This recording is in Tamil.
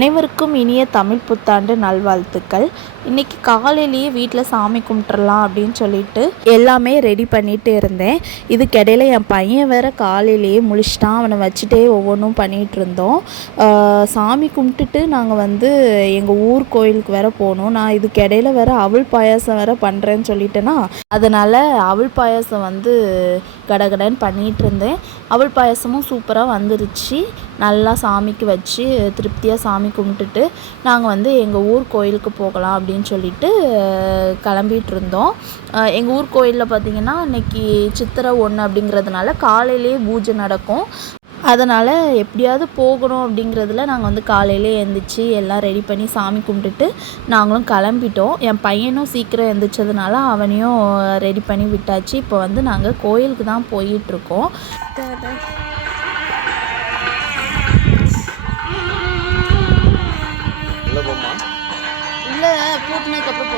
அனைவருக்கும் இனிய தமிழ் புத்தாண்டு நல்வாழ்த்துக்கள். இன்றைக்கி காலையிலேயே வீட்டில் சாமி கும்பிட்றலாம் அப்படின்னு சொல்லிட்டு எல்லாமே ரெடி பண்ணிகிட்டு இருந்தேன். இதுக்கிடையில் என் பையன் வேறு காலையிலேயே முழிச்சிட்டான். அவனை வச்சுட்டே ஒவ்வொன்றும் பண்ணிகிட்டு இருந்தோம். சாமி கும்பிட்டுட்டு நாங்கள் எங்கள் ஊர் கோயிலுக்கு வேறு போகணும். நான் இதுக்கிடையில் வேறு அவல் பாயாசம் வேறு பண்ணுறேன்னு சொல்லிட்டேன்னா, அதனால் அவல் பாயாசம் கடகடன்னு பண்ணிகிட்டு இருந்தேன். அவல் பாயாசமும் சூப்பராக வந்துருச்சு. நல்லா சாமிக்கு வச்சு திருப்தியாக சாமி கும்பிட்டுட்டு நாங்கள் எங்கள் ஊர் கோயிலுக்கு போகலாம் அப்படின்னு சொல்லிட்டு கிளம்பிகிட்டு இருந்தோம். எங்கள் ஊர் கோயிலில் பார்த்திங்கன்னா இன்றைக்கி சித்திரை 1 அப்படிங்கிறதுனால காலையிலே பூஜை நடக்கும். அதனால் எப்படியாவது போகணும் அப்படிங்கிறதுல நாங்கள் காலையிலே எழுந்திரிச்சி எல்லாம் ரெடி பண்ணி சாமி கும்பிட்டுட்டு நாங்களும் கிளம்பிட்டோம். என் பையனும் சீக்கிரம் எழுந்திரிச்சதுனால அவனையும் ரெடி பண்ணி விட்டாச்சு. இப்போ நாங்கள் கோயிலுக்கு தான் போயிட்டுருக்கோம். உள்ளே பூட்டினதுக்கப்புறம்